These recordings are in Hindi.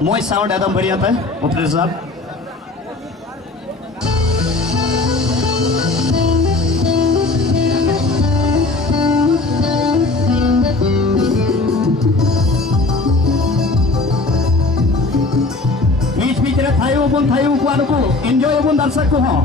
Moi sound Adam बढ़िया था ऑपरेटर साहब बीच रे थायु को आनु को एन्जॉय बन दर्शक को हाँ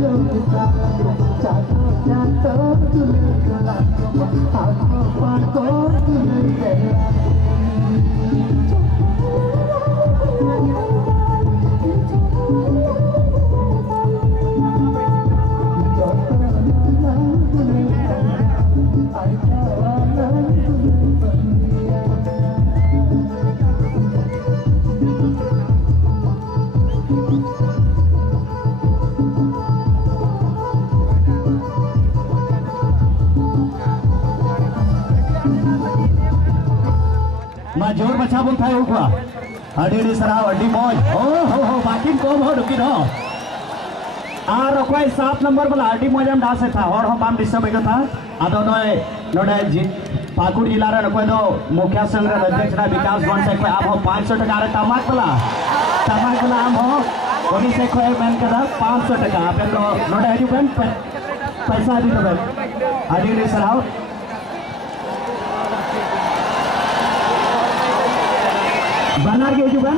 Jatuh Major macam tayo ko. Adi sarau adi moy. Oh bakin ko ho dukin ho. Ar okoi 7 number bala adi moy jam das tha और हम बाम डिस्टर्ब हो था आदो नोडे पाकुड़ जिला रे कोई दो मुखिया संघ रे अध्यक्ष ना विकास गण से कोई आप हो 500 टका रे तमाक बला हम हो ओनी से कोई मैन कदा 500 टका आप नोडे हजू बन पैसा दी तो adi sarau Banar ke juga